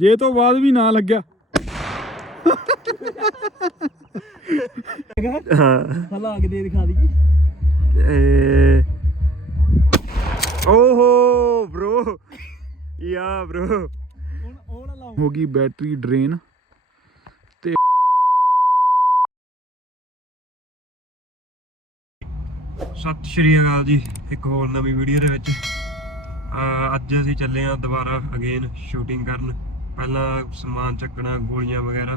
ਜੇ ਤੋਂ ਬਾਅਦ ਵੀ ਨਾ ਲੱਗਿਆ। ਹਾਂ। ਹਲਾ ਕੇ ਦੇ ਦਿਖਾ ਦਈਏ। ਏ। ਓਹੋ ਬ్రో ਯਾ ਬ్రో ਹੁਣ ਉਹ ਨਾ ਲਾਉਂ ਹੋ ਗਈ ਬੈਟਰੀ ਡਰੇਨ ਤੇ ਸਤਿ ਸ਼੍ਰੀ ਅਕਾਲ ਜੀ ਇੱਕ ਹੋਰ ਨਵੀਂ ਵੀਡੀਓ ਦੇ ਵਿੱਚ। ਅਹ ਅੱਜ ਅਸੀਂ ਚੱਲੇ ਆ ਦੁਬਾਰਾ ਅਗੇਨ ਸ਼ੂਟਿੰਗ ਕਰਨ। ਪਹਿਲਾਂ ਸਮਾਨ ਚੱਕਣਾ ਗੋਲੀਆਂ ਵਗੈਰਾ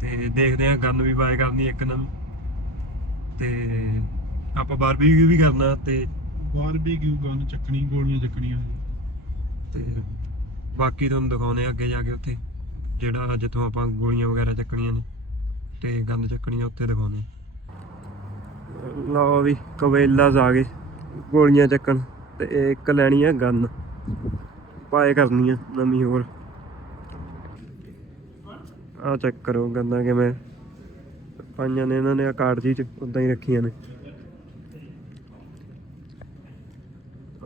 ਤੇ ਦੇਖਦੇ ਆ ਗਨ ਵੀ ਬਾਏ ਕਰਨੀ ਇੱਕ ਨਵੀਂ ਤੇ ਆਪਾਂ ਬਾਰਬੀਕਿਊ ਵੀ ਕਰਨਾ ਤੇ ਬਾਰਬੀਕਿਊ ਗਨ ਚੱਕਣੀ ਗੋਲੀਆਂ ਚੱਕਣੀਆਂ ਤੇ ਬਾਕੀ ਤੁਹਾਨੂੰ ਦਿਖਾਉਣੇ ਆ ਅੱਗੇ ਜਾ ਕੇ ਉੱਥੇ ਜਿਹੜਾ ਜਿੱਥੋਂ ਆਪਾਂ ਗੋਲੀਆਂ ਵਗੈਰਾ ਚੱਕਣੀਆਂ ਨੇ ਤੇ ਗੰਦ ਚੱਕਣੀਆਂ ਉੱਥੇ ਦਿਖਾਉਣੇ ਆ। ਲਓ ਵੀ ਕਵੇਲਾਸ ਆ ਗਏ ਗੋਲੀਆਂ ਚੱਕਣ ਤੇ ਇੱਕ ਲੈਣੀ ਆ ਗੰਨ ਪਾਏ ਕਰਨੀ ਆ ਨਵੀਂ ਹੋਰ ਆ ਚੈੱਕ ਕਰੋ ਗੰਨਾਂ ਕਿਵੇਂ ਪਾਈਆਂ ਨੇ ਇਹਨਾਂ ਨੇ ਆ ਕਾਰਡ ਜੀ ਚ ਉਦਾਂ ਹੀ ਰੱਖੀਆਂ ਨੇ।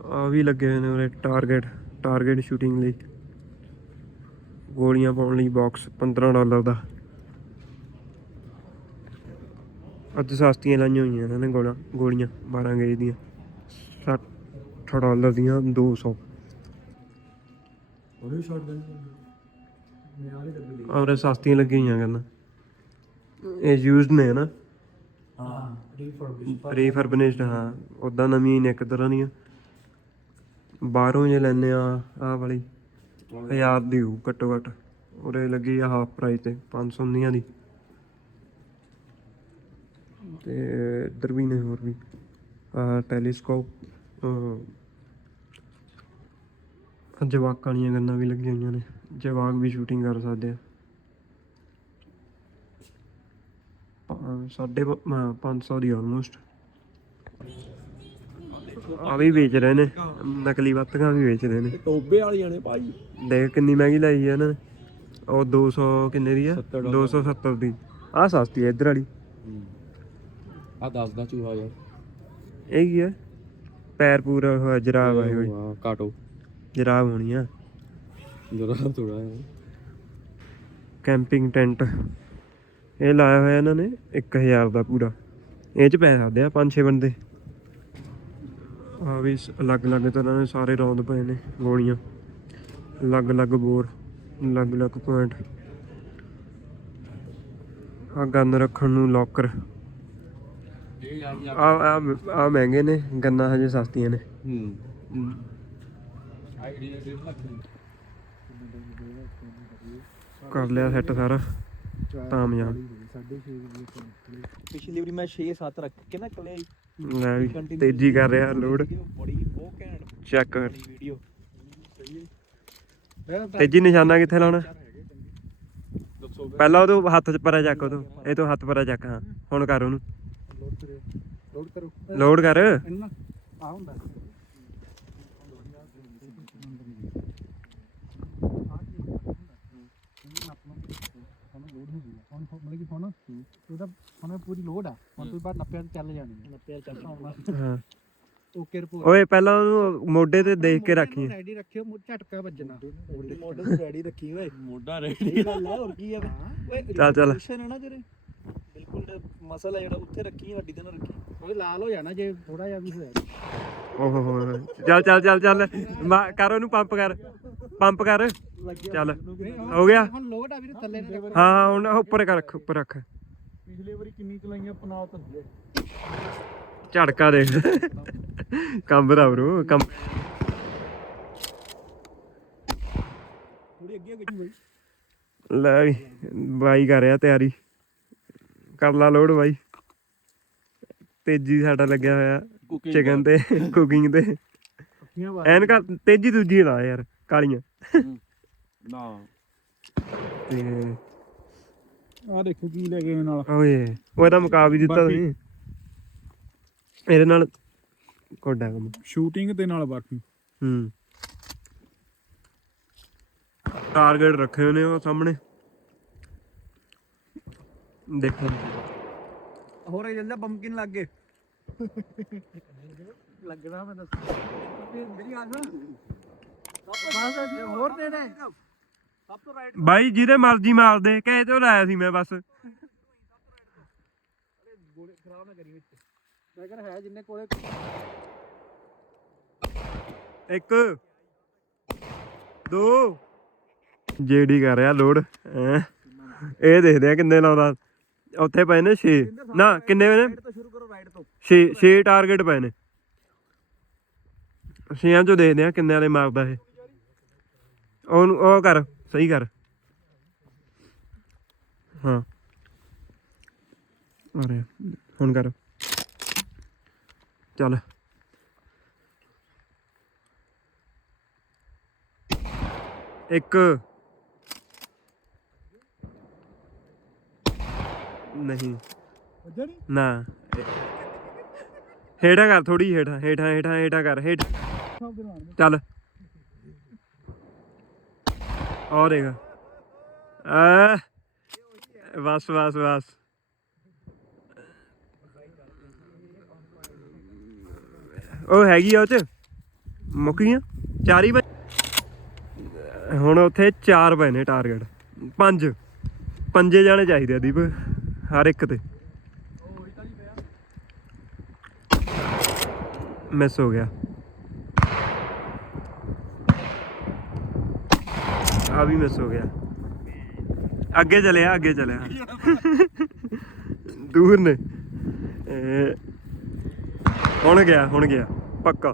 ਆ ਵੀ ਲੱਗੇ ਹੋਏ ਨੇ ਉਰੇ ਟਾਰਗੇਟ ਟਾਰਗੇਟ ਸ਼ੂਟਿੰਗ ਲਈ। ਗੋਲੀਆਂ ਪਾਉਣ ਲਈ ਬਾਕਸ 15 ਡਾਲਰ ਦਾ। ਅੱਜ ਸਸਤੀਆਂ ਲਾਈਆਂ ਹੋਈਆਂ ਇਹਨਾਂ ਨੇ ਗੋਲਾਂ, ਗੋਲੀਆਂ 12 ਗੇਜ ਦੀਆਂ। 60 ਡਾਲਰ ਦੀਆਂ 200 ਉਹਨੇ ਸ਼ਾਟ ਗਨ ਔਰ ਇਹ ਸਸਤੀਆਂ ਲੱਗੀਆਂ ਹੋਈਆਂ ਕਹਿੰਦਾ ਇਹ ਯੂਜ਼ਡ ਨੇ ਨਾ ਹਾਂ ਰੀਫਰਬਿਸ਼ ਰੀਫਰਬਨਿਸ਼ਡ ਹਾਂ। ਉਦਾਂ ਨਵੀਂ ਨੇ ਇੱਕ ਤਰ੍ਹਾਂ ਦੀਆਂ। ਬਾਹਰੋਂ ਜੇ ਲੈਨੇ ਆ, ਆਹ ਵਾਲੀ। ਹਜ਼ਾਰ ਦੀ ਹੋ ਘੱਟੋ ਘੱਟ। ਉਰੇ ਲੱਗੀ ਆ ਹਾਫ ਪ੍ਰਾਈਸ ਤੇ 500 ਦੀਆਂ ਦੀ। ਤੇ ਇੱਧਰ ਵੀ ਨੇ ਹੋਰ ਵੀ। ਟੈਲੀਸਕੋਪ ਜਵਾਕਾਂ ਵਾਲੀਆਂ ਗੰਨਾਂ ਵੀ ਲੱਗੀਆਂ ਹੋਈਆਂ ਨੇ। ਜਵਾਕ ਵੀ ਸ਼ੂਟਿੰਗ ਕਰ ਸਕਦੇ ਆ। ਪ- ਸਾਢੇ ਪ- ਅਹ 500 ਦੀ ਆਲਮੋਸਟ ਆ ਵੀ ਵੇਚ ਰਹੇ ਨੇ। ਨਕਲੀ ਬੱਤਕਾਂ ਵੀ ਵੇਚਦੇ ਨੇ। ਟੋਬੇ ਵਾਲੀਆਂ ਨੇ ਭਾਈ। ਦੇਖ ਕਿੰਨੀ ਮਹਿੰਗੀ ਲਾਈ ਹੈ ਇਹਨਾਂ ਨੇ। ਉਹ 200 ਕਿੰਨੇ ਦੀ ਆ? 70 ਡਾਲਰ। 270 ਦੀ। ਆ ਸਸਤੀ ਹੈ ਇੱਧਰ ਵਾਲੀ। ਆ 10 ਦਾ ਚੂਹਾ ਯਾਰ। ਇਹ ਕੀ ਹੈ ਪੈਰ ਪੂਰਾ ਹੋਇਆ ਜਰਾਬ ਆਈ ਹੋਈ ਕਾਟੋ। ਜਰਾਬ ਹੋਣੀ ਆ। ਜਰਾ ਥੋੜਾ ਹੈ ਕੈਂਪਿੰਗ ਟੈਂਟ। ਇਹ ਲਾਇਆ ਹੋਇਆ ਇਹਨਾਂ ਨੇ 1000 ਦਾ ਪੂਰਾ। ਇਹ ਚ ਪੈ ਸਕਦੇ ਆ ਪੰਜ ਛੇ ਬੰਦੇ। ਆ ਵੀ ਅਲੱਗ-ਅਲੱਗ ਤਰ੍ਹਾਂ ਦੇ ਸਾਰੇ ਰੌਂਦ ਪਏ ਨੇ ਗੋਲੀਆਂ। ਅਲੱਗ-ਅਲੱਗ ਬੋਰ, ਅਲੱਗ-ਅਲੱਗ ਪੁਆਇੰਟ। ਆ ਗੰਨ ਰੱਖਣ ਨੂੰ ਲੋਕਰ ਇਹ ਆ ਆ ਆ ਮਹਿੰਗੇ ਨੇ, ਗੰਨਾ ਹਜੇ ਸਸਤੀਆਂ ਨੇ। ਹੂੰ। ਕਰ ਲਿਆ ਸੈੱਟ ਸਾਰਾ। ਤਾਮਯਾਬ ਪਿਛਲੀ ਵਾਰੀ ਮੈਂ 6 7 ਰੱਖ ਕੇ ਨਾ ਕਲੇ ਲੈ ਵੀ ਤੇਜ਼ੀ ਕਰ ਰਿਹਾ ਲੋਡ ਬੜੀ ਬਹੁਤ ਘੈਂਟ ਚੈੱਕ ਕਰ। ਬਣੀ ਵੀਡੀਓ ਤੇਜ਼ੀ ਨਿਸ਼ਾਨਾ ਕਿੱਥੇ ਲਾਉਣਾ? ਦੱਸੋ ਪਹਿਲਾਂ ਉਹਦੋਂ ਹੱਥ 'ਚ ਪਰਾ ਚੱਕ ਉਹਦੋਂ ਇਹ ਤੋਂ ਹੱਥ ਪਰਾ ਚੱਕ ਹਾਂ। ਹੁਣ ਕਰ ਉਹਨੂੰ। ਲੋਡ ਕਰੋ। ਲੋਡ ਕਰ। ਇਹਨਾਂ ਆ ਹੁੰਦਾ। ਮਤਲਬ ਕਿ ਫੋਨ ਉਹਦਾ ਫੋਨ ਪੂਰੀ ਲੋਡ ਆ। ਹੁਣ ਤੋਂ ਬਾਅਦ 90 ਚੱਲ ਜਾਣੀ 90 ਚੱਲ ਪਾਉਣਾ ਹਾਂ। Okay report. ਓਏ ਪਹਿਲਾਂ ਉਹਨੂੰ ਮੋਢੇ ਤੇ ਦੇਖ ਕੇ ਰੱਖੀ। ਰੈਡੀ ਰੱਖਿਓ ਮੁ ਝਟਕਾ ਵੱਜਣਾ। ਮੋਢੇ ਰੈਡੀ ਰੱਖੀ ਓਏ। ਮੋਢਾ ਰੈਡੀ ਗੱਲ ਆ ਹੋਰ ਕੀ ਆ ਓਏ ਚੱਲ, ਚੱਲ। ਹੈ ਨਾ ਜਿਹੜੇ ਬਿਲਕੁਲ ਮਸਲਾ ਜਿਹੜਾ ਉੱਥੇ ਰੱਖੀ ਵੱਡੀ ਤੇ ਨਾ ਰੱਖੀ। ਓਏ ਲਾਲ ਹੋ ਜਾਣਾ ਜੇ ਥੋੜਾ ਜਿਹਾ ਵੀ ਹੋਇਆ। ਓਹੋ ਹੋ ਚੱਲ ਚੱਲ ਚੱਲ ਚੱਲ। ਮਾ- ਕਰ ਉਹਨੂੰ ਪੰਪ ਕਰ। ਪੰਪ ਕਰ। ਚੱਲ। ਹੋ ਗਿਆ? ਹੁਣ ਲੋਡ ਆ ਵੀਰੇ ਥੱਲੇ ਨੇ ਹਾਂ ਹਾਂ ਹੁਣ ਉੱਪਰ ਕਰ ਰੱਖ ਉੱਪਰ ਰੱਖ। ਪਿਛਲੇ ਵਾਰੀ ਕਿੰਨੀ ਚਲਾਈਆਂ ਪਨਾਹ ਥੱਲੇ ਝੜਕਾ ਦੇਖ ਕੰਬਦਾ ਬ్రో ਕੰਬ ਥੋੜੀ ਅੱਗੇ ਅੱਗੇ ਹੋਈ ਲੈ ਵੀ ਬਾਈ ਕਰ ਰਿਹਾ ਤਿਆਰੀ। ਕਰ ਲਾ ਲੋਡ ਬਾਈ। ਤੇਜ਼ੀ ਸਾਡਾ ਲੱਗਿਆ ਹੋਇਆ ਚਿਕਨ ਤੇ ਕੁਕਿੰਗ ਤੇ। ਅੱਖੀਆਂ ਬਾਹਰ। ਐਨ ਕਰ ਤੇਜ਼ੀ ਦੂਜੀ ਲਾ ਯਾਰ ਕਾਲੀਆਂ। ਨਾ। ਤੇ ਆ ਦੇਖੋ ਕੀ ਲੈ ਗਏ ਨਾਲ। ਓਏ ਉਹ ਮੁਕਾ ਵੀ ਦਿੱਤਾ ਬਾਕੀ- ਤੁਸੀਂ ਇਹਦੇ ਨਾਲ ਕੋਡਾ ਕੰਮ। ਸ਼ੂਟਿੰਗ ਦੇ ਨਾਲ ਬਾਕੀ। ਹੂੰ। ਟਾਰਗੇਟ ਰੱਖੇ ਹੋਏ ਨੇ ਉਹ ਸਾਹਮਣੇ। ਦੇਖੋ ਹੋਰ ਜੰਦਾ ਪੰਪਕਿਨ ਲੱਗ ਗਏ। ਲੱਗਦਾ ਮੈਂ ਦੱਸ। ਮੇਰੀ ਗੱਲ ਸੁਣ। ਬਸ ਹੋਰ ਦੇਣਾ ਸਭ ਤੋਂ ਰਾਈਟ ਬਾਈ ਜਿਹਦੇ ਮਰਜ਼ੀ ਮਾਰ ਦੇ ਕਹੇ ਤੋਂ ਲਾਇਆ ਸੀ ਮੈਂ ਬਸ। ਗੋਲੇ ਖਰਾਬ ਨਾ ਕਰੀ ਵਿੱਚ ਮੈਂ ਕਹਿੰਦਾ ਹੈ ਜਿੰਨੇ ਕੋਲੇ ਇੱਕ ਦੋ। ਜੇਡੀ ਕਰ ਰਿਹਾ ਲੋਡ। ਇਹ ਦੇਖਦੇ ਆ ਕਿੰਨੇ ਲਾਉਂਦਾ। ਉੱਥੇ ਪਏ ਨੇ 6 ਨਾ ਕਿੰਨੇ ਨੇ? ਰਾਈਟ ਤੋਂ ਸ਼ੁਰੂ ਕਰੋ ਰਾਈਟ ਤੋਂ। 6 6 ਟਾਰਗੇਟ ਪਏ ਨੇ। ਛੇਆਂ ਚੋਂ ਦੇਖਦੇ ਆ ਕਿੰਨੇ ਵਾਲੇ ਮਾਰਦਾ ਇਹ। ਉਹਨੂੰ ਉਹ ਕਰ ਸਹੀ ਕਰ। ਹਾਂ। ਅਰੇ ਹੁਣ ਕਰ। ਚੱਲ। ਇੱਕ। ਨਹੀਂ। ਨਾ। ਹੇਠਾਂ ਕਰ ਥੋੜੀ ਹੇਠਾਂ ਹੇਠਾਂ ਹੇਠਾਂ ਹੇਠਾਂ ਕਰ ਹੇਠ। ਚੱਲ। ਆ ਦੇਖ ਆ। ਬਸ ਬਸ ਬਸ। ਉਹ ਹੈਗੀ ਆ ਉਹ ਚ। ਮੁੱਕੀਆਂ। ਚਾਰ ਹੀ ਹੁਣ ਉੱਥੇ ਚਾਰ ਪਏ ਨੇ ਟਾਰਗੇਟ ਪੰਜ। ਪੰਜੇ ਜਾਣੇ ਚਾਹੀਦੇ ਆ ਦੀਪ। ਹਰ ਇੱਕ ਤੇ। ਮਿਸ ਹੋ ਗਿਆ। ਆ ਵੀ ਮਿਸ ਹੋ ਗਿਆ। ਅੱਗੇ ਚਲਿਆ ਅੱਗੇ ਚਲਿਆ। ਦੂਰ ਨੇ। ਹੁਣ ਗਿਆ ਹੁਣ ਗਿਆ। ਪੱਕਾ।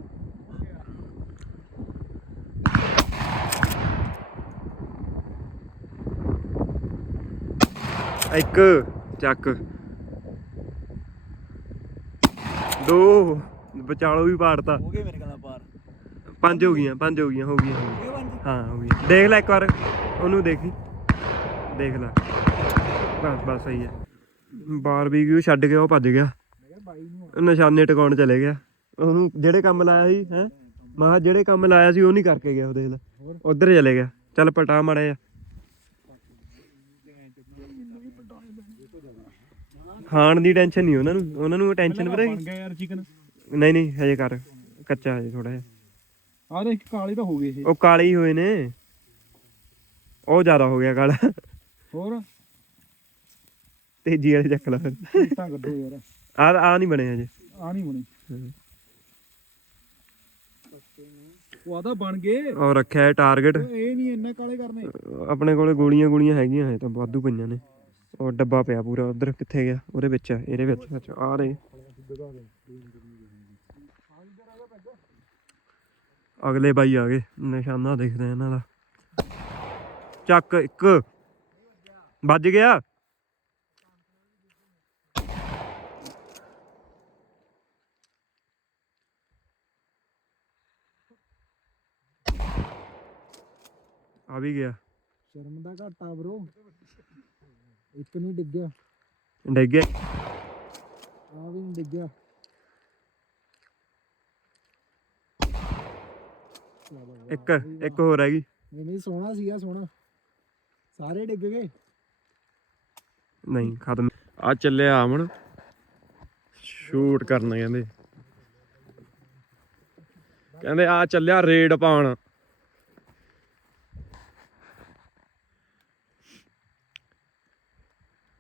ਇੱਕ। ਚੱਕ। ਦੋ ਵਿਚਾਲੋ ਵੀ ਪਾੜਤਾ। ਹੋ ਗਏ ਮੇਰੇ ਕਹਿੰਦਾ ਪਾਰ। ਪੰਜ ਹੋ ਗਈਆਂ ਪੰਜ ਹੋ ਗਈਆਂ ਹੋ ਗਈਆਂ ਹੋ ਗਈਆਂ। ਹੋ ਗਈਆਂ। ਦੇਖ ਲੈ ਇੱਕ ਵਾਰ ਉਹਨੂੰ ਦੇਖੀ। ਦੇਖ ਲੈ। ਬਸ ਬਸ ਸਹੀ ਹੈ। ਬਾਰਬੀਕਿਊ ਛੱਡ ਕੇ ਉਹ ਭੱਜ ਗਿਆ। ਕਿਹਾ ਨਿਸ਼ਾਨੇ ਟਿਕਾਉਣ ਚਲੇ ਗਿਆ। ਉਹਨੂੰ ਜਿਹੜੇ ਕੰਮ ਲਾਇਆ ਸੀ ਹੈ? ਮਾ ਜਿਹੜੇ ਕੰਮ ਲਾਇਆ ਸੀ ਉਹ ਨਹੀਂ ਕਰਕੇ ਗਿਆ ਉਹ ਦੇਖ ਲੈ। ਉਧਰ ਚਲੇ ਗਿਆ। ਚੱਲ ਪਟਾ ਮੜਿਆ ਜਾ ਖਾਣ ਦੀ ਟੈਨਸ਼ਨ ਨਹੀਂ ਉਹਨਾਂ ਨੂੰ ਉਹਨਾਂ ਨੂੰ ਟੈਨਸ਼ਨ ਪਤਾ ਬਣ ਕੀ? ਗਿਆ ਯਾਰ ਚਿਕਨ ਨਹੀਂ ਨਹੀਂ ਹਜੇ ਕਰ ਕੱਚਾ ਹਜੇ ਥੋੜਾ ਜਿਹਾ। ਆਹ ਦੇਖ ਕਾਲੇ ਤਾਂ ਹੋ ਗਏ ਇਹ। ਉਹ ਕਾਲੇ ਹੀ ਹੋਏ ਨੇ। ਉਹ ਜ਼ਿਆਦਾ ਹੋ ਗਿਆ ਕਾਲਾ। ਹੋਰ? ਤੇਜੀ ਵਾਲੇ ਚੱਕ ਲਾ ਫਿਰ। ਤਾਂ ਕੱਢੋ ਯਾਰ। ਆ ਆ ਨਹੀਂ ਬਣੇ ਹਜੇ। ਆ ਨਹੀਂ ਬਣੀ। ਹਮ। ਉਹ ਆਦਾ ਬਣ ਗਏ। ਉਹ ਰੱਖਿਆ ਹੈ ਟਾਰਗੇਟ ਉਹ ਇਹ ਨਹੀਂ ਇੰਨਾ ਕਾਲੇ ਕਰਨੇ। ਆਪਣੇ ਕੋਲੇ ਗੋਲੀਆਂ ਗੋਲੀਆਂ ਹੈਗੀਆਂ ਹੈ ਤਾਂ ਵਾਧੂ ਪਈਆਂ ਨੇ। ਉਹ ਡੱਬਾ ਪਿਆ ਪੂਰਾ ਉਧਰ ਕਿੱਥੇ ਗਿਆ? ਉਹਦੇ ਵਿੱਚ ਆ, ਇਹਦੇ ਵਿੱਚ ਵਿੱਚ ਆ ਰਹੇ। ਅਗਲੇ ਬਾਈ ਆ ਗਏ ਨਿਸ਼ਾਨਾ ਦੇਖਦੇ ਆ ਇਹਨਾਂ ਦਾ। ਚੱਕ ਇੱਕ। ਵੱਜ ਗਿਆ। ਆ ਵੀ ਗਿਆ। ਸ਼ਰਮ ਦਾ ਘਾਟਾ ਬ్రో ਇੱਕ ਨਹੀਂ ਡਿੱਗਿਆ ਡਿੱਗ ਗਿਆ। ਆ ਵੀ ਨਹੀਂ ਡਿੱਗਿਆ ਇੱਕ ਇੱਕ ਹੋਰ ਹੈਗੀ ਨਹੀਂ ਨਹੀਂ ਸੋਹਣਾ ਸੀਗਾ ਸੋਹਣਾ। ਸਾਰੇ ਡਿੱਗ ਗਏ। ਨਹੀਂ ਖਤਮ। ਆ ਚੱਲਿਆ ਆਮਣ ਸ਼ੂਟ ਕਰਨ ਕਹਿੰਦੇ। ਕਹਿੰਦੇ ਆ ਚੱਲਿਆ ਰੇਡ ਪਾਉਣ।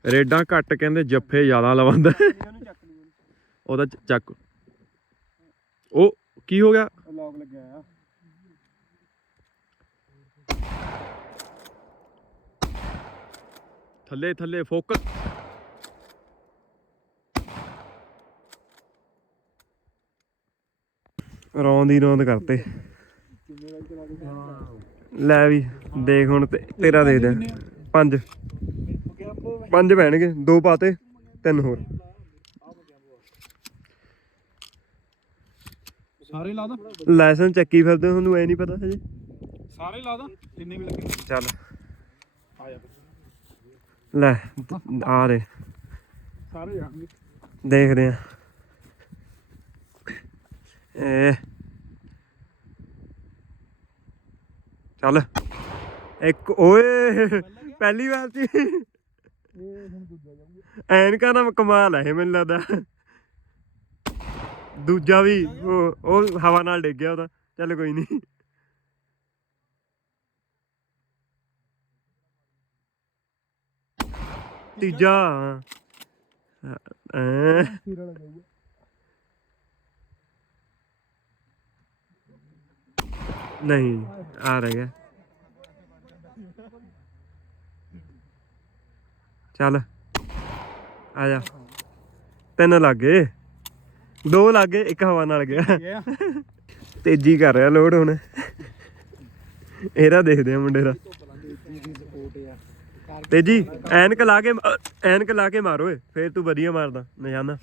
ਰੇਡਾਂ ਘੱਟ ਕਹਿੰਦੇ ਜੱਫੇ ਜ਼ਿਆਦਾ ਲਵਾਉਂਦਾ। ਉਹਦਾ ਚੱਕ। ਉਹ ਕੀ ਹੋ ਗਿਆ? ਲੌਕ ਲੱਗਿਆ ਆ ਥੱਲੇ ਥੱਲੇ ਫੋਕਸ। ਰੌਂਦ ਹੀ ਰੌਂਦ ਕਰਤੇ। ਲੈ ਵੀ ਦੇਖ ਹੁਣ ਤੇ- ਤੇਰਾ ਦੇ ਦੇ। ਪੰਜ। ਪੰਜ ਪੈਣਗੇ ਦੋ ਪਾਤੇ ਤਿੰਨ ਹੋਰ। ਸਾਰੇ ਲਾ ਦਾ। ਲਾਇਸੈਂਸ ਚੱਕੀ ਫਿਰਦੇ ਤੁਹਾਨੂੰ ਐ ਨਹੀਂ ਪਤਾ ਹਜੇ? ਸਾਰੇ ਲਾ ਦਾ ਜਿੰਨੇ ਵੀ ਲੱਗੇ। ਚੱਲ। ਆ ਜਾ ਲੈ ਆ ਰੇ ਸਾਰੇ ਜਾਣਗੇ ਦੇਖਦੇ ਆ ਏ ਚੱਲ। ਇੱਕ ਓਏ ਪਹਿਲੀ ਵਾਰ ਸੀ। ਇਹ ਹੁਣ ਦਾ ਕਮਾਲ ਹੈ ਮੈਨੂੰ ਲੱਗਦਾ। ਦੂਜਾ ਵੀ ਉਹ ਉਹ ਹਵਾ ਨਾਲ ਡਿੱਗ ਗਿਆ ਉਹਦਾ। ਚੱਲ ਕੋਈ ਨਹੀਂ ਤੀਜਾ ਐ। ਨਹੀਂ, ਆ ਰਿਹਾ ਚੱਲ। ਆ ਜਾ। ਤਿੰਨ ਲੱਗੇ ਦੋ ਲੱਗੇ ਇੱਕ ਹਵਾ ਨਾਲ ਗਿਆ। ਤੇਜ਼ੀ ਕਰ ਰਿਹਾ ਲੋਡ ਹੁਣ। ਇਹਦਾ ਦੇਖਦੇ ਆ ਮੁੰਡੇ ਦਾ। ਤੇਜੀ ਐਨਕ ਲਾ ਕੇ ਐਨਕ ਲਾ ਕੇ ਮਾਰੋ ਏ ਫੇਰ ਤੂੰ ਵਧੀਆ ਮਾਰਦਾ ਨਿਸ਼ਾਨਾ।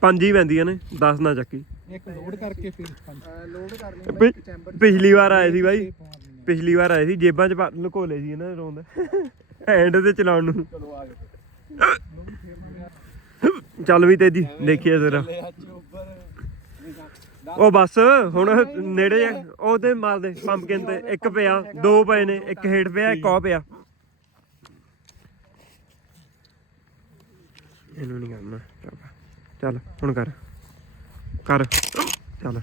ਪੰਜ ਹੀ ਪੈਂਦੀਆਂ ਨੇ 10 ਨਾ ਚੱਕੀ। ਇੱਕ ਲੋਡ ਕਰਕੇ ਫਿਰ ਲੋਡ ਕਰ ਪਿ- ਪਿਛਲੀ ਵਾਰ ਆਏ ਸੀ ਬਾਈ। ਪਿਛਲੀ ਵਾਰ ਆਏ ਸੀ, ਜੇਬਾਂ 'ਚ ਪਾ- ਲੁਕੋ ਲਏ ਸੀ ਇਹਨਾਂ ਨੇ ਰੋਂਦ। ਐਂਡ ਤੇ ਚਲਾਉਣ ਨੂੰ। ਚਲੋ ਆ ਚੱਲ ਵੀ ਤੇਜੀ ਦੇਖੀਏ ਜ਼ਰਾ। ਲੈ ਅੱਜ ਉੱਪਰ ਉਹ ਬਸ, ਹੁਣ ਨੇੜੇ ਆ। ਉਹਦੇ ਮਾਰ ਦੇ ਪੰਪਕਿਨ ਤੇ ਇੱਕ ਪਿਆ, ਦੋ ਪਏ ਨੇ, ਇੱਕ ਹੇਠ ਪਿਆ, ਇੱਕ ਉਹ ਪਿਆ। ਇਹਨੂੰ ਨਹੀਂ ਕਰਨਾ। ਚੱਲ, ਹੁਣ ਕਰ। ਕਰ। ਚੱਲ।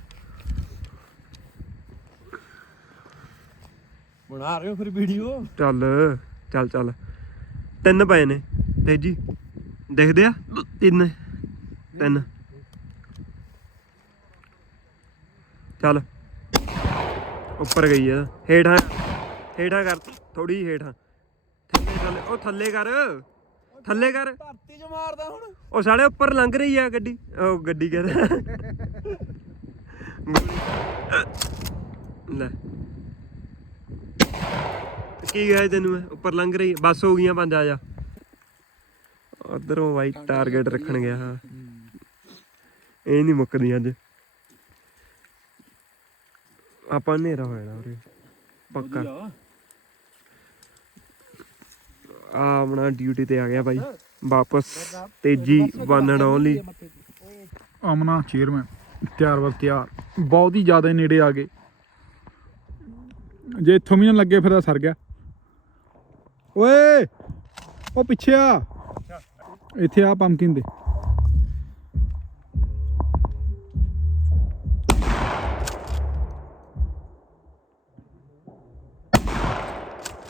ਬਣਾ ਰਹੇ ਹੋ ਫਿਰ ਵੀਡੀਓ? ਚੱਲ ਚੱਲ ਚੱਲ। ਤਿੰਨ ਪਏ ਨੇ। ਤੇਜੀ ਦੇਖਦੇ ਆ। ਤਿੰਨ। ਤਿੰਨ। ਚੱਲ। ਉੱਪਰ ਗਈ ਆ। ਹੇਠਾਂ। ਹੇਠਾਂ ਕਰ। ਥੋੜੀ ਹੇਠਾਂ। ਥੱਲੇ ਥੱਲੇ ਉਹ ਥੱਲੇ ਕਰ। ਥੱਲੇ ਕਰ। ਧਰਤੀ 'ਚ ਮਾਰਦਾ ਹੁਣ। ਉਹ ਸਾਲੇ ਉੱਪਰ ਲੰਘ ਰਹੀ ਆ ਗੱਡੀ। ਉਹ ਗੱਡੀ ਕਹਿੰਦਾ ਲੈ। ਕੀ ਹੈ ਤੈਨੂੰ ਮੈਂ? ਉੱਪਰ ਲੰਘ ਰਹੀ ਬੱਸ ਹੋ ਗਈਆਂ ਪੰਜ ਆ ਜਾ। ਉਧਰੋਂ ਵਾਈ ਟਾਰਗੇਟ ਰੱਖਣ ਗਿਆ ਹਾਂ। ਇਹ ਨਹੀਂ ਮੁੱਕਦੀ ਅੱਜ। ਆਪਾਂ ਹਨੇਰਾ ਹੋ ਜਾਣਾ ਉਰੇ। ਪੱਕਾ। ਆ ਆਪਣਾ ਡਿਊਟੀ ਤੇ ਆ ਗਿਆ ਬਾਈ। ਵਾਪਸ ਤੇਜੀ ਵਨ ਐਂਡ ਓਨਲੀ ਆਮਨਾ ਚੇਅਰਮੈਨ ਤਿਆਰ ਵਰ ਤਿਆਰ। ਬਹੁਤ ਹੀ ਜ਼ਿਆਦਾ ਨੇੜੇ ਆ ਗਏ। ਜੇ ਇੱਥੋਂ ਵੀ ਨਾ ਲੱਗੇ ਫਿਰ ਸਰ ਗਿਆ। ਓਏ ਉਹ ਪਿੱਛੇ ਆ। ਇੱਥੇ ਆ ਪੰਪਕਿਨ ਦੇ।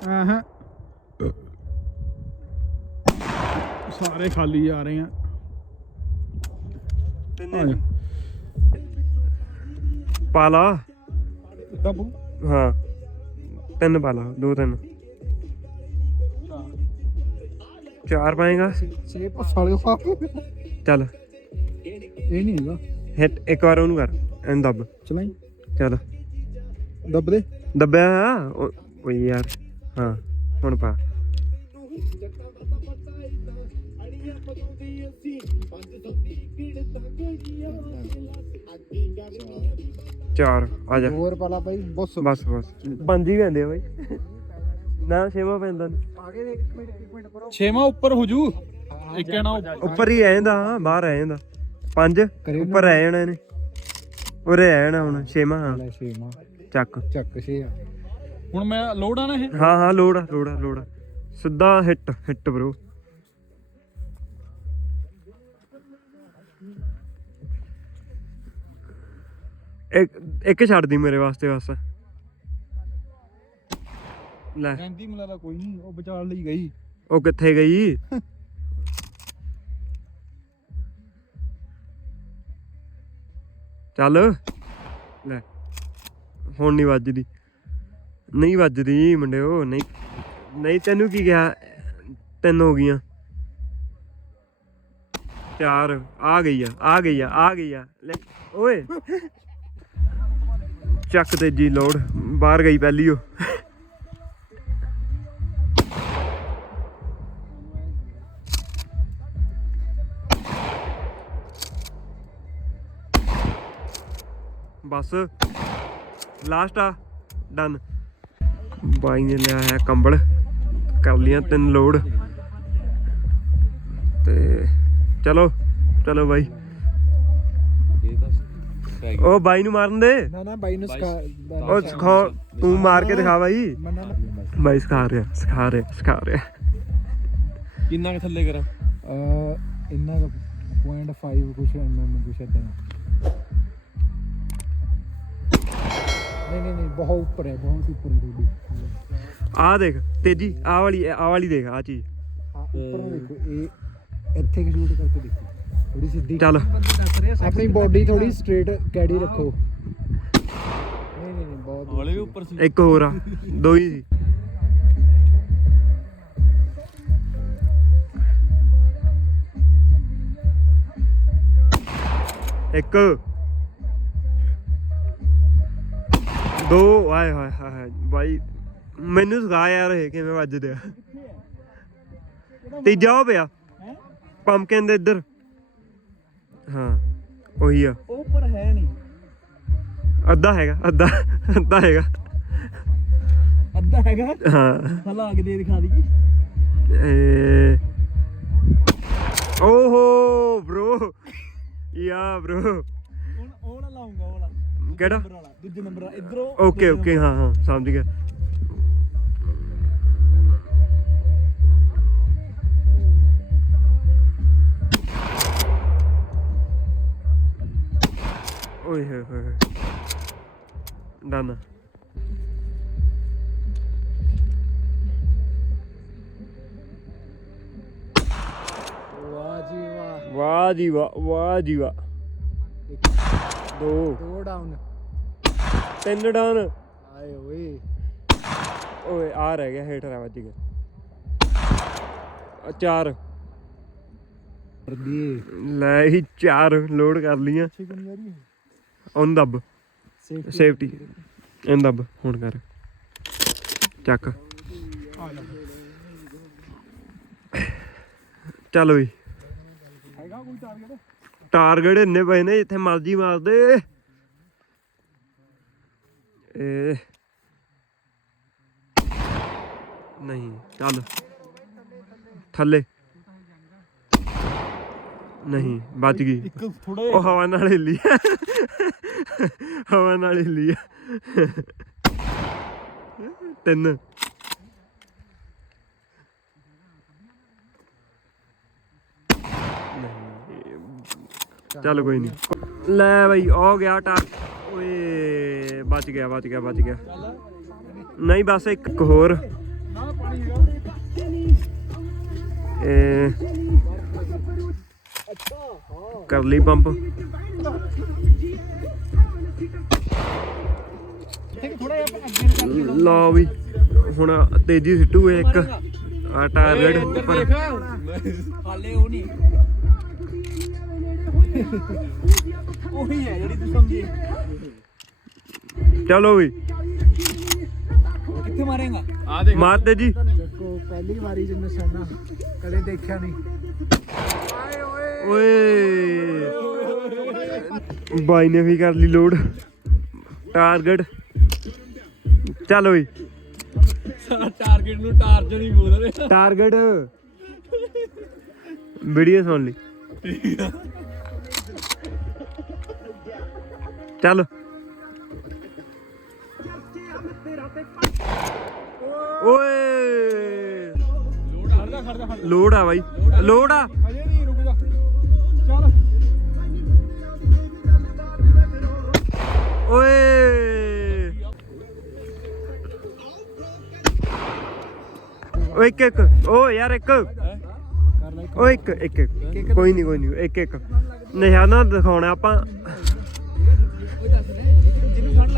ਆਹਾਂ। ਸਾਰੇ ਖਾਲੀ ਆ ਰਹੇ ਆ। ਜਾ ਪਾਲਾ। ਹਾਂ। ਤਿੰਨ ਪਾਲਾ ਦੋ ਤਿੰਨ। ਚਾਰ ਪਾਏਗਾ। ਸੇ ਸਾਲੇ ਖਾ ਚੱਲ। ਇਹ ਨਹੀਂ ਹੈਗਾ। ਹਿੱਟ ਇੱਕ ਵਾਰ ਉਹਨੂੰ ਕਰ ਐਂ ਦੱਬ। ਚਲਾਈ। ਚੱਲ। ਦੱਬ ਦੇ। ਦੱਬਿਆ? ਓਏ ਯਾਰ। ਹਾਂ ਹੁਣ ਪਾ। ਚਾਰ ਆ ਜਾ। ਹੋਰ ਪਾਲਾ ਬਾਈ ਬਸ। ਬਸ ਬਸ। ਪੰਜ ਹੀ ਪੈਂਦੇ ਆ ਬਾਈ। ਨਾ ਛੇਵਾਂ ਪੈਂਦਾ। ਨੀ। ਆਗੇ ਇੱਕ ਮਿੰਟ ਇੱਕ ਮਿੰਟ ਕਰੋ ਛੇਵਾਂ ਉੱਪਰ ਹੋ ਜੂ। ਇੱਕ ਹੈ ਨਾ ਉੱਪਰ। ਹੀ ਰਹਿ ਜਾਂਦਾ ਬਾਹਰ ਰਹਿ ਜਾਂਦਾ। ਪੰਜ। ਉੱਪਰ ਰਹਿ ਜਾਣਾ ਇਹਨੇ। ਉਰੇ ਰਹਿ ਜਾਣਾ ਹੁਣ ਛੇਵਾਂ ਹਾਂ। ਛੇਵਾਂ। ਚੱਕ। ਚੱਕ ਛੇ ਆ। ਹੁਣ ਮੈਂ ਲੋਡ ਆ ਨਾ ਇਹ? ਹਾਂ ਹਾਂ ਲੋੜ ਆ ਲੋੜ ਆ ਲੋੜ ਆ। ਸਿੱਧਾ ਹਿੱਟ ਹਿੱਟ ਬ్రో ਇੱਕ ਇੱਕ ਛੱਡ ਦੀ ਮੇਰੇ ਵਾਸਤੇ ਬਸ। ਲੈ। ਕਹਿੰਦੀ ਮਿਲਾ ਕੋਈ ਨਹੀਂ ਉਹ ਵਿਚਾਰ ਲਈ ਗਈ। ਉਹ ਕਿੱਥੇ ਗਈ? ਚੱਲ। ਲੈ ਹੁਣ ਨਹੀਂ ਵੱਜਦੀ। ਨਹੀਂ ਵੱਜਦੀ ਮੁੰਡਿਓ ਨਹੀਂ ਨਹੀਂ ਤੈਨੂੰ ਕੀ ਕਿਹਾ? ਤਿੰਨ ਹੋ ਗਈਆਂ। ਚਾਰ ਆ ਗਈ ਆ ਆ ਗਈ ਆ ਆ ਗਈ ਆ। ਲੈ ਓਏ। ਚੱਕ ਤੇ ਜੀ ਲੋਡ ਬਾਹਰ ਗਈ ਪਹਿਲੀ ਉਹ। ਬਸ। ਲਾਸਟ ਆ। ਡਨ ਬਾਈ ਨੇ ਲਿਆ ਹੈ ਕੰਬਲ। ਕਰ ਲੀਆਂ ਤਿੰਨ ਲੋਡ। ਤੇ ਚਲੋ ਚਲੋ ਬਾਈ। ਉਹ ਬਾਈ ਨੂੰ ਮਾਰਨ ਦੇ। ਨਾ ਨਾ ਬਾਈ ਨੂੰ ਸਿਖਾ ਉਹ ਸਿਖਾ ਤੂੰ ਮਾਰ ਕੇ ਦਿਖਾ ਬਾਈ। ਬਾਈ ਸਿਖਾ ਰਿਹਾ ਸਿਖਾ ਰਿਹਾ ਸਿਖਾ ਰਿਹਾ। ਕਿੰਨਾ ਕਿ ਥੱਲੇ ਕਰਾਂ? ਅ ਇੰਨਾ ਕੁ 0.5 ਕੁਛ ਐਮਐਮ ਕੁਛ ਏਦਾਂ ਨਹੀਂ ਨਹੀਂ ਨਹੀਂ ਬਹੁਤ ਉੱਪਰ ਹੈ ਬਹੁਤ ਉੱਪਰ ਹੈ ਤੁਹਾਡੀ। ਆਹ ਦੇਖ ਤੇਜੀ ਆਹ ਵਾਲੀ ਆਹ ਵਾਲੀ ਦੇਖ ਆਹ ਚੀਜ਼। ਉੱਪਰੋਂ ਦੇਖੋ ਇਹ ਇੱਥੇ ਕਿ ਸ਼ੂਟ ਕਰਕੇ ਦੇਖੋ। ਥੋੜੀ ਸਿੱਧੀ। ਚੱਲ। ਆ ਆਪਣੀ ਬੋਡੀ ਥੋੜੀ ਸਟ੍ਰੇਟ ਕੈਡੀ ਰੱਖੋ। ਨਹੀਂ ਨਹੀਂ ਨਹੀਂ ਬਹੁਤ ਹੌਲੇ ਵੀ ਉੱਪਰ ਸੀ। ਇੱਕ ਹੋਰ ਆ ਦੋ ਹੀ ਸੀ। ਇੱਕ। ਦੋ ਆਏ ਹਾਏ ਹਾਏ ਬਾਈ ਮੈਨੂੰ ਸਿਖਾ ਯਾਰ ਇਹ ਕਿਵੇਂ ਵੱਜਦੇ ਆ। ਤੀਜਾ ਹੋ ਪਿਆ। ਪੰਪਕਿਨ ਦੇ ਇੱਧਰ। ਹਾਂ ਉਹੀ ਆ। ਉਹ ਉੱਪਰ ਹੈ ਨਹੀਂ। ਅੱਧਾ ਹੈਗਾ ਅੱਧਾ ਅੱਧਾ ਹੈਗਾ। ਅੱਧਾ ਹੈਗਾ? ਹਾਂ। ਹਲਾ ਕੇ ਦੇ ਦਿਖਾ ਦਈਏ. ਓਹੋ ਬ్రో ਯਾ ਬ్రో ਹੁਣ ਉਹ ਲਾਉਂਗਾ ਉਹ ਕਿਹੜਾ? ਨੰਬਰ ਵਾਲਾ ਦੂਜੇ ਨੰਬਰ ਵਾਲਾ ਇਧਰੋਂ ਓਕੇ ਓਕੇ ਹਾਂ ਹਾਂ ਸਮਝ ਗਿਆ। ਓਏ ਹੋਏ ਹੋਏ। ਡਨ। ਵਾਹ ਜੀ ਵਾਹ। ਵਾਹ ਜੀ ਵਾਹ ਵਾਹ ਜੀ ਵਾਹ। ਦੋ। ਦੋ ਡਾਊਨ ਤਿੰਨ ਡਨ ਆਏ ਓਏ। ਓਏ ਆ ਰਹਿ ਗਿਆ ਹੇਠ ਰਹਿ ਵੱਜ ਗਿਆ। ਚਾਰ। ਕਰਦੀ ਲੈ ਹੀ ਚਾਰ ਲੋਡ ਕਰ ਲੀਆਂ ਉਹਨ ਦੱਬ। ਸੇਫਟੀ ਸੇਫਟੀ ਇਹਨ ਦੱਬ ਹੁਣ ਕਰ। ਚੱਕ। ਚੱਲ ਓਏ। ਹੈਗਾ ਕੋਈ ਟਾਰਗੇਟ ਟਾਰਗੇਟ ਇੰਨੇ ਪਏ ਨੇ ਜਿੱਥੇ ਮਰਜ਼ੀ ਮਾਰ ਦੇ। ਏ। ਨਹੀਂ ਚੱਲ। ਥੱਲੇ। ਨਹੀਂ ਬਚ ਗਈ। ਉਹ ਹਵਾ ਨਾਲ ਹਿੱਲੀ। ਹਵਾ ਨਾਲ ਹਿੱਲੀ। ਤਿੰਨ ਨਹੀਂ। ਚੱਲ ਕੋਈ ਨਹੀਂ ਲੈ ਬਈ ਹੋ ਗਿਆ ਟਾ ਓਏ, ਬਚ ਗਿਆ ਬਚ ਗਿਆ ਬਚ ਗਿਆ। ਨਹੀਂ, ਬਸ ਇੱਕ ਹੋਰ। ਨਾ ਕਰ ਲਈ ਪੰਪ। ਲਾ ਵੀ, ਹੁਣ ਤੇਜੀ ਸਿੱਟੂ ਇੱਕ। ਆ ਟਾਰਗੇਟ ਉੱਪਰ। ਹਾਲੇ ਉਹ ਨਹੀਂ। ਉਹੀ ਹੈ ਜਿਹੜੀ ਤੂੰ ਸਮਝੀ ਚਲੋ ਵੀ। ਕਿੱਥੇ ਮਾਰੇਗਾ? ਮਾਰ ਤੇਜੀ ਦੇਖੋ ਪਹਿਲੀ ਵਾਰੀ ਚ ਨਿਸ਼ਾਨਾ ਕਦੇ ਦੇਖਿਆ ਨਹੀਂ। ਓਏ। ਬਾਈ ਨੇ ਵੀ ਕਰ ਲਈ ਲੋਡ। ਟਾਰਗੇਟ। ਚੱਲ ਓਏ ਸਾਰਾ ਟਾਰਗੇਟ ਨੂੰ ਟਾਰਜ ਨਹੀਂ ਬੋਲ ਰਹੇ। ਟਾਰਗੇਟ। ਵੀਡੀਓ ਸੁਣ ਲਈ। ਚੱਲ। ਓਏ। ਖੜਦਾ ਖੜਦਾ ਖੜਦਾ ਲੋਡ ਆ ਬਾਈ। ਲੋਡ ਆ। ਹਜੇ ਨਹੀਂ ਰੁਕ ਜਾ ਚੱਲ ਓਏ। ਓਏ ਇੱਕ ਇੱਕ। ਓ ਯਾਰ ਇੱਕ। ਕਰ ਇੱਕ ਇੱਕ। ਕੋਈ ਨਹੀਂ ਕੋਈ ਨਹੀਂ ਇੱਕ ਇੱਕ। ਨਿਸ਼ਾਨਾ ਦਿਖਾਉਣਾ ਆਪਾਂ।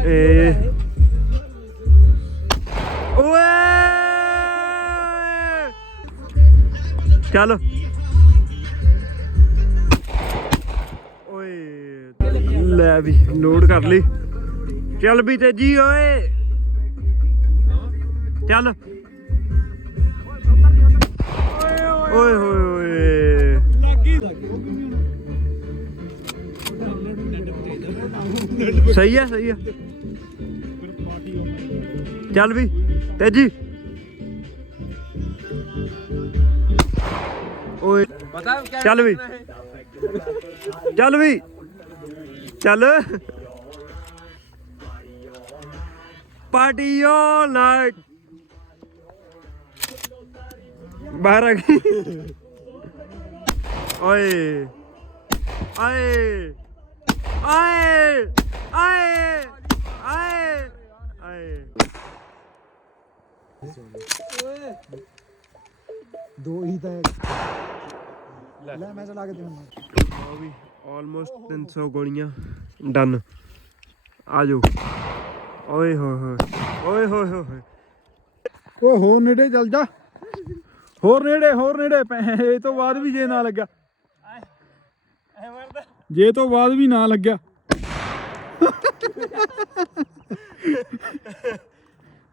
ਏ ਓਏ! ਚੱਲ। ਓਏ, ਲੈ ਵੀ, ਨੋਟ ਕਰ ਲਈ। ਚੱਲ ਵੀ ਤੇਜੀ, ਓਏ। ਚੱਲ। ਓਏ ਹੋਏ ਓਏ। ਸਹੀ ਆ ਸਹੀ ਆ। ਚੱਲ ਵੀ, ਤੇਜੀ। ਓਏ ਪਤਾ ਚੱਲ ਵੀ। ਚੱਲ ਵੀ। ਚੱਲ। ਪਾਰਟੀ ਆਲ ਨਾਈਟ ਬਾਹਰ ਆ ਗਈ। ਓਏ ਆਏ ਆਏ ਆਏ ਆਏ ਆਏ ਦੋ ਹੀ ਤਾਂ ਲੈ। ਮੈਂ ਚਲਾ ਕੇ ਦੇਵਾਂ ਲਓ ਵੀ ਆਲਮੋਸਟ 300 ਗੋਲੀਆਂ। ਡਨ ਆ ਜਾਓ। ਓਏ ਹੋਏ ਹੋਏ। ਓਏ ਹੋਏ ਹੋਏ ਓਏ ਹੋਰ ਨੇੜੇ ਚੱਲ ਜਾ। ਹੋਰ ਨੇੜੇ ਹੋਰ ਨੇੜੇ। ਪੈ- ਇਹ ਤੋਂ ਬਾਅਦ ਵੀ ਜੇ ਨਾ ਲੱਗਾ ਜੇ ਤੋਂ ਬਾਅਦ ਵੀ ਨਾ ਲੱਗਿਆ।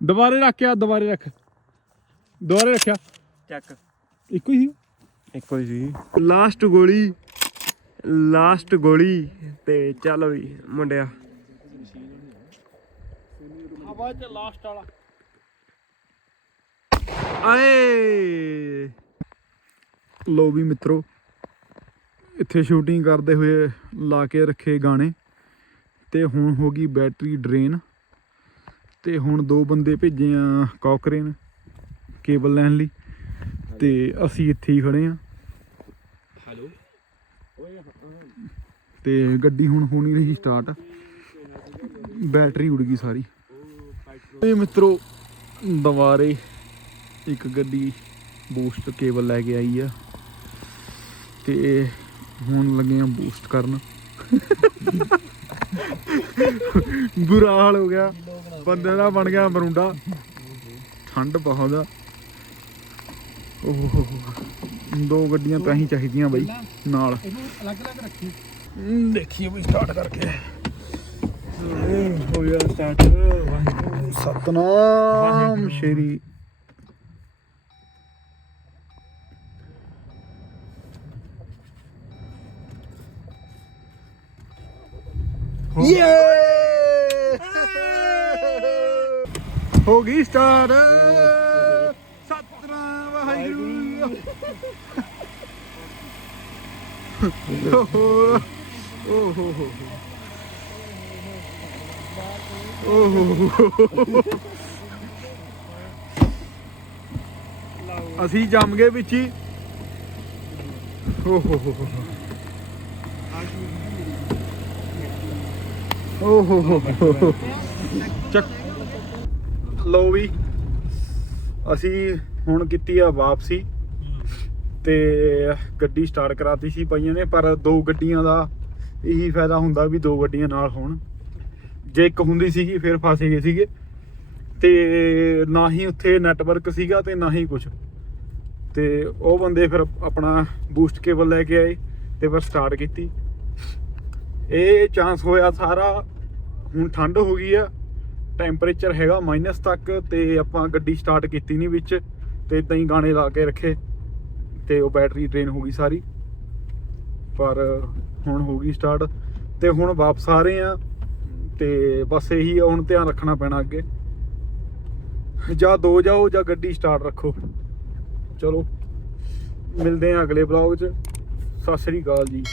ਦੁਬਾਰੇ ਰੱਖਿਆ ਦੁਬਾਰੇ ਰੱਖ। ਦੁਬਾਰੇ ਰੱਖਿਆ। ਚੱਕ। ਇੱਕੋ ਹੀ ਸੀ? ਇੱਕੋ ਹੀ ਸੀ। ਲਾਸਟ ਗੋਲੀ ਲਾਸਟ ਗੋਲੀ ਤੇ ਚੱਲ ਵੀ ਮੁੰਡਿਆ। ਹਵਾ ਚ ਲਾਸਟ ਵਾਲਾ ਆਏ। ਲੋ ਵੀ ਮਿੱਤਰੋ ਇੱਥੇ ਸ਼ੂਟਿੰਗ ਕਰਦੇ ਹੋਏ ਲਾ ਕੇ ਰੱਖੇ ਗਾਣੇ ਤੇ ਹੁਣ ਹੋ ਗਈ ਬੈਟਰੀ ਡਰੇਨ ਤੇ ਹੁਣ ਦੋ ਬੰਦੇ ਭੇਜੇ ਆ ਕਾਕਰੇਨ ਕੇਬਲ ਲੈਣ ਲਈ। ਤੇ ਅਸੀਂ ਇੱਥੇ ਹੀ ਖੜੇ ਆ। ਹੈਲੋ? ਤੇ ਗੱਡੀ ਹੁਣ ਹੋ ਨਹੀਂ ਰਹੀ ਸਟਾਰਟ ਬੈਟਰੀ ਉੜ ਗਈ ਸਾਰੀ। ਇਹ ਮਿੱਤਰੋ ਦੁਬਾਰੇ ਇੱਕ ਗੱਡੀ ਬੂਸਟ ਕੇਬਲ ਲੈ ਕੇ ਆਈ ਆ। ਤੇ ਹੁਣ ਲੱਗੇ ਆ ਬੂਸਟ ਕਰਨ। ਬੁਰਾ ਹਾਲ ਹੋ ਗਿਆ। ਬੰਦੇ ਦਾ ਬਣ ਗਿਆ ਮਰੁੰਡਾ। ਠੰਡ ਬਹੁਤ ਆ। ਓਹ। ਦੋ ਗੱਡੀਆਂ ਤਾਂ ਹੀ ਚਾਹੀਦੀਆਂ ਬਈ ਨਾਲ। ਇਹਨੂੰ ਅਲੱਗ ਅਲੱਗ ਰੱਖੀ ਦੇਖੀਏ ਵੀ ਸਟਾਰਟ ਕਰਕੇ। ਹੋ ਗਿਆ ਸਟਾਰਟ ਸਤਨਾਮ ਸ਼੍ਰੀ ਹੋ ਗਈ ਸਟਾਰਟ ਸਤਨਾਮ ਵਾਹਿਗੁਰੂ। ਓਹੋ ਓਹੋ ਓਹੋ ਅਸੀਂ ਜੰਮ ਗਏ ਵਿੱਚ ਹੀ। ਓਹੋ ਓਹੋ ਚੱਕ। ਲਓ ਵੀ, ਅਸੀਂ ਹੁਣ ਕੀਤੀ ਆ ਵਾਪਸੀ ਤੇ ਗੱਡੀ ਸਟਾਰਟ ਕਰਾਤੀ ਸੀ ਪਾਈਆਂ ਨੇ, ਪਰ ਦੋ ਗੱਡੀਆਂ ਦਾ ਇਹੀ ਫਾਇਦਾ ਹੁੰਦਾ ਵੀ ਦੋ ਗੱਡੀਆਂ ਨਾਲ ਹੋਣ। ਜੇ ਇੱਕ ਹੁੰਦੀ ਸੀਗੀ, ਫਿਰ ਫਸੇ ਗਏ ਸੀਗੇ। ਤੇ ਨਾ ਹੀ ਉੱਥੇ ਨੈਟਵਰਕ ਸੀਗਾ ਤੇ ਨਾ ਹੀ ਕੁਝ ਤੇ ਉਹ ਬੰਦੇ ਫਿਰ ਆਪਣਾ ਬੂਸਟ ਕੇਬਲ ਲੈ ਕੇ ਆਏ ਤੇ ਫਿਰ ਸਟਾਰਟ ਕੀਤੀ। ਇਹ ਚਾਂਸ ਹੋਇਆ ਸਾਰਾ। ਹੁਣ ਠੰਡ ਹੋ ਗਈ ਆ। ਟੈਂਪਰੇਚਰ ਹੈਗਾ ਮਾਈਨਸ ਤੱਕ ਤੇ ਆਪਾਂ ਗੱਡੀ ਸਟਾਰਟ ਕੀਤੀ ਨਹੀਂ ਵਿੱਚ ਤੇ ਇਦਾਂ ਹੀ ਗਾਣੇ ਲਾ ਕੇ ਰੱਖੇ ਤੇ ਉਹ ਬੈਟਰੀ ਡਰੇਨ ਹੋ ਗਈ ਸਾਰੀ। ਪਰ ਹੁਣ ਹੋ ਗਈ ਸਟਾਰਟ ਤੇ ਹੁਣ ਵਾਪਸ ਆ ਰਹੇ ਆ ਤੇ ਬਸ ਇਹੀ ਆ, ਹੁਣ ਧਿਆਨ ਰੱਖਣਾ ਪੈਣਾ ਅੱਗੇ। ਜਾਂ ਦੋ ਜਾਓ ਜਾਂ ਗੱਡੀ ਸਟਾਰਟ ਰੱਖੋ। ਚਲੋ ਮਿਲਦੇ ਆ ਅਗਲੇ ਬਲੌਗ 'ਚ। ਸਤਿ ਸ੍ਰੀ ਅਕਾਲ ਜੀ।